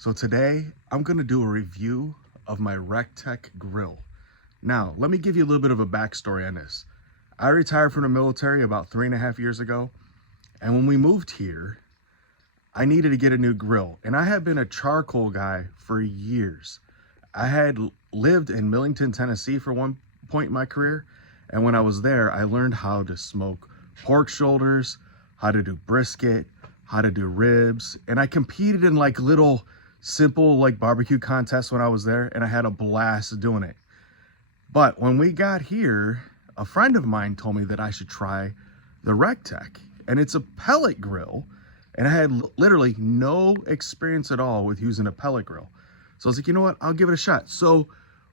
So today I'm gonna do a review of my Recteq grill. Now, let me give you a little bit of a backstory on this. I retired from the military about 3.5 years ago. And when we moved here, I needed to get a new grill. And I had been a charcoal guy for years. I had lived in Millington, Tennessee for one point in my career. And when I was there, I learned how to smoke pork shoulders, how to do brisket, how to do ribs. And I competed in like little simple like barbecue contests when I was there, and I had a blast doing it. But when we got here, a friend of mine told me that I should try the Recteq, and it's a pellet grill, and I had literally no experience at all with using a pellet grill. So I was like, you know what, I'll give it a shot. So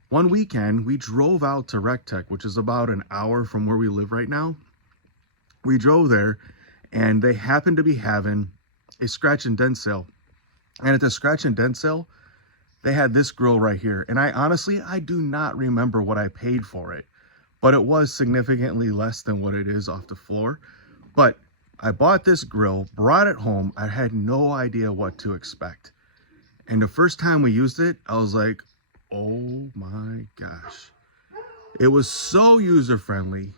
one weekend we drove out to Recteq, which is about an hour from where we live right now. We drove there and they happened to be having a scratch and dent sale. And at the scratch and dent sale, they had this grill right here. And I do not remember what I paid for it, but it was significantly less than what it is off the floor. But I bought this grill, brought it home. I had no idea what to expect. And the first time we used it, I was like, oh my gosh. It was so user-friendly.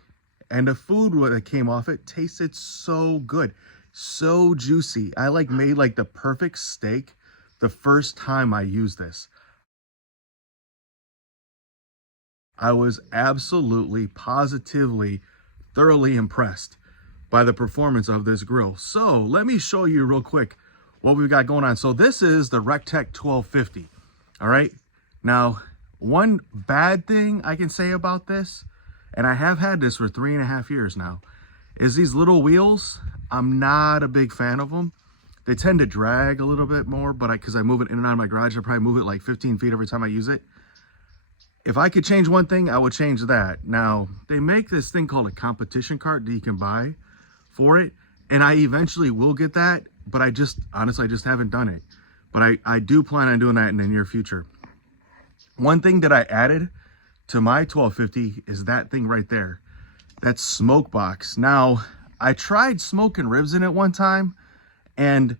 And the food that came off it tasted so good. So juicy. I made the perfect steak the first time I used this. I was absolutely, positively, thoroughly impressed by the performance of this grill. So let me show you real quick what we've got going on. So this is the Recteq 1250. All right. Now, one bad thing I can say about this, and I have had this for 3.5 years now, is these little wheels. I'm not a big fan of them. They tend to drag a little bit more, but because I move it in and out of my garage, I probably move it like 15 feet every time I use it. If I could change one thing, I would change that. Now, they make this thing called a competition cart that you can buy for it, and I eventually will get that, but honestly, I just haven't done it. But I do plan on doing that in the near future. One thing that I added to my 1250 is that thing right there. That's smokebox. Now, I tried smoking ribs in it one time, and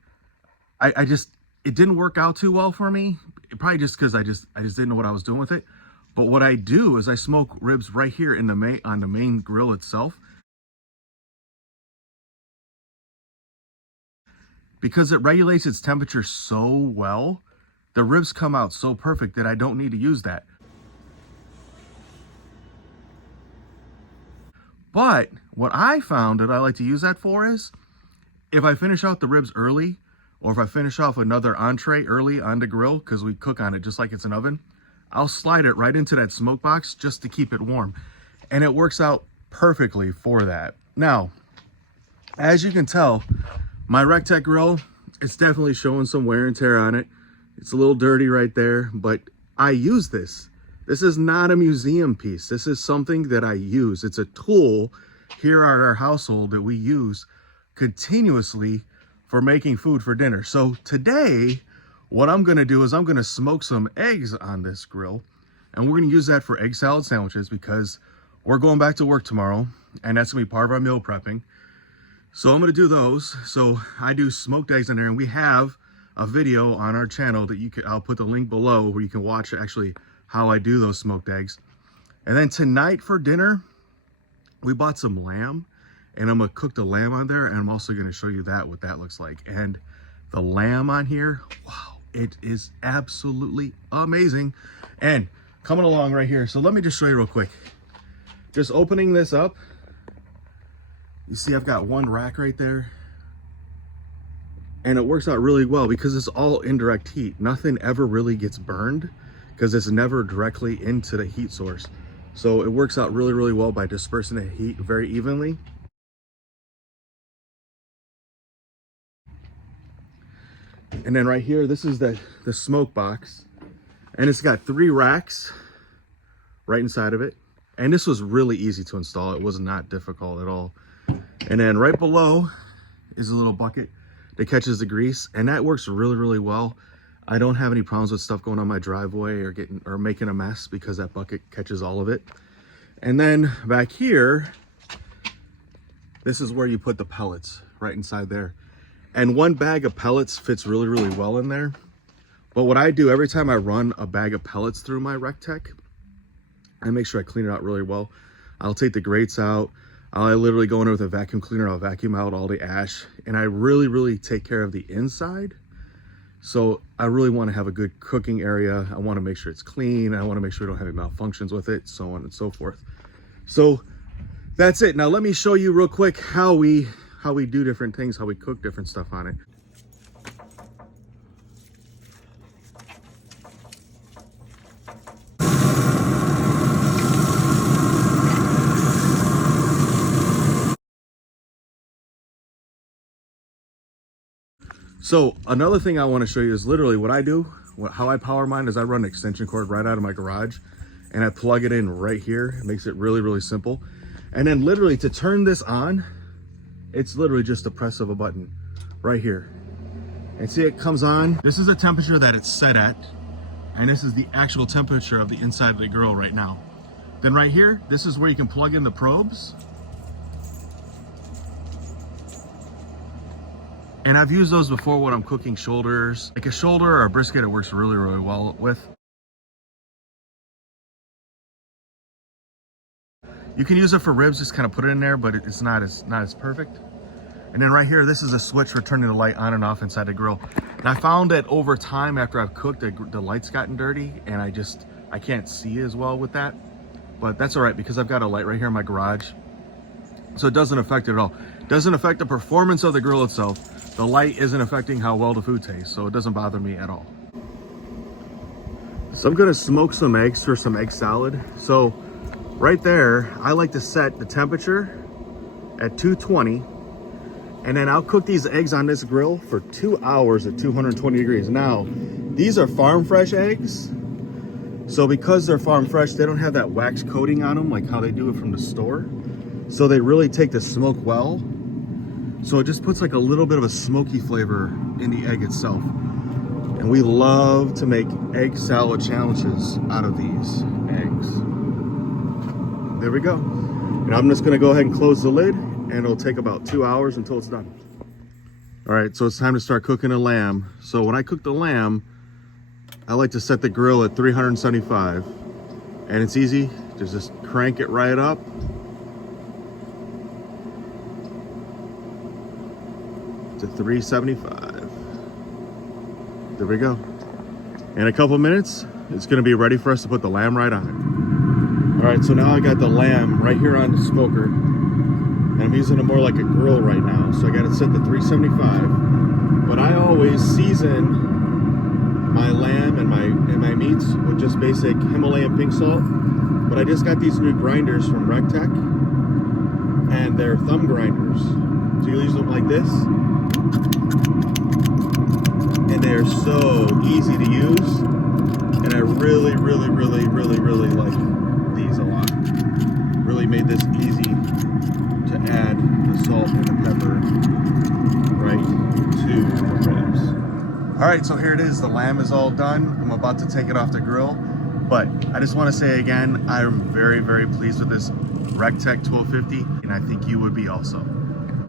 it didn't work out too well for me. Probably just because I just didn't know what I was doing with it. But what I do is I smoke ribs right here in on the main grill itself. Because it regulates its temperature so well, the ribs come out so perfect that I don't need to use that. But what I found that I like to use that for is, if I finish out the ribs early, or if I finish off another entree early on the grill, because we cook on it just like it's an oven, I'll slide it right into that smoke box just to keep it warm. And it works out perfectly for that. Now, as you can tell, my Recteq grill, it's definitely showing some wear and tear on it. It's a little dirty right there, but I use this. This is not a museum piece. This is something that I use. It's a tool here at our household that we use continuously for making food for dinner. So today, what I'm gonna do is I'm gonna smoke some eggs on this grill, and we're gonna use that for egg salad sandwiches because we're going back to work tomorrow, and that's gonna be part of our meal prepping. So I'm gonna do those. So I do smoked eggs in there, and we have a video on our channel that I'll put the link below where you can watch actually how I do those smoked eggs. And then tonight for dinner, we bought some lamb, and I'm gonna cook the lamb on there, and I'm also gonna show you what that looks like. And the lamb on here, wow, it is absolutely amazing. And coming along right here, so let me just show you real quick. Just opening this up, you see I've got one rack right there, and it works out really well because it's all indirect heat. Nothing ever really gets burned because it's never directly into the heat source. So it works out really, really well by dispersing the heat very evenly. And then right here, this is the smoke box, and it's got 3 racks right inside of it. And this was really easy to install. It was not difficult at all. And then right below is a little bucket that catches the grease, and that works really, really well. I don't have any problems with stuff going on my driveway or making a mess because that bucket catches all of it. And then back here, this is where you put the pellets right inside there. And one bag of pellets fits really, really well in there. But what I do every time I run a bag of pellets through my Recteq, I make sure I clean it out really well. I'll take the grates out. I literally go in there with a vacuum cleaner. I'll vacuum out all the ash, and I really take care of the inside. So I really want to have a good cooking area. I want to make sure it's clean. I want to make sure we don't have any malfunctions with it, so on and so forth. So that's it. Now let me show you real quick how we do different things, how we cook different stuff on it. So another thing I want to show you is literally what I do, how I power mine is I run an extension cord right out of my garage and I plug it in right here. It makes it really simple. And then literally to turn this on, it's literally just the press of a button right here. And see, it comes on. This is the temperature that it's set at. And this is the actual temperature of the inside of the grill right now. Then right here, this is where you can plug in the probes. And I've used those before when I'm cooking shoulders. Like a shoulder or a brisket, it works really well with. You can use it for ribs, just kind of put it in there, but it's not as perfect. And then right here, this is a switch for turning the light on and off inside the grill. And I found that over time, after I've cooked, the light's gotten dirty, and I can't see as well with that. But that's all right, because I've got a light right here in my garage. So it doesn't affect it at all. It doesn't affect the performance of the grill itself. The light isn't affecting how well the food tastes, so it doesn't bother me at all. So I'm gonna smoke some eggs for some egg salad. So right there, I like to set the temperature at 220, and then I'll cook these eggs on this grill for 2 hours at 220 degrees. Now, these are farm fresh eggs. So because they're farm fresh, they don't have that wax coating on them like how they do it from the store. So they really take the smoke well. So it just puts like a little bit of a smoky flavor in the egg itself. And we love to make egg salad challenges out of these eggs. There we go. And I'm just gonna go ahead and close the lid, and it'll take about 2 hours until it's done. All right, so it's time to start cooking the lamb. So when I cook the lamb, I like to set the grill at 375. And it's easy, just crank it right up. To 375. There we go. In a couple minutes, it's gonna be ready for us to put the lamb right on it. All right, so now I got the lamb right here on the smoker, and I'm using it more like a grill right now. So I got it set to 375, but I always season my lamb and my meats with just basic Himalayan pink salt. But I just got these new grinders from Recteq, and they're thumb grinders. So you use them like this, and they're so easy to use, and I really like these a lot. Really made this easy to add the salt and the pepper right to the ribs. All right, so here it is. The lamb is all done. I'm about to take it off the grill, but I just want to say again, I am very pleased with this Recteq 1250, and I think you would be also.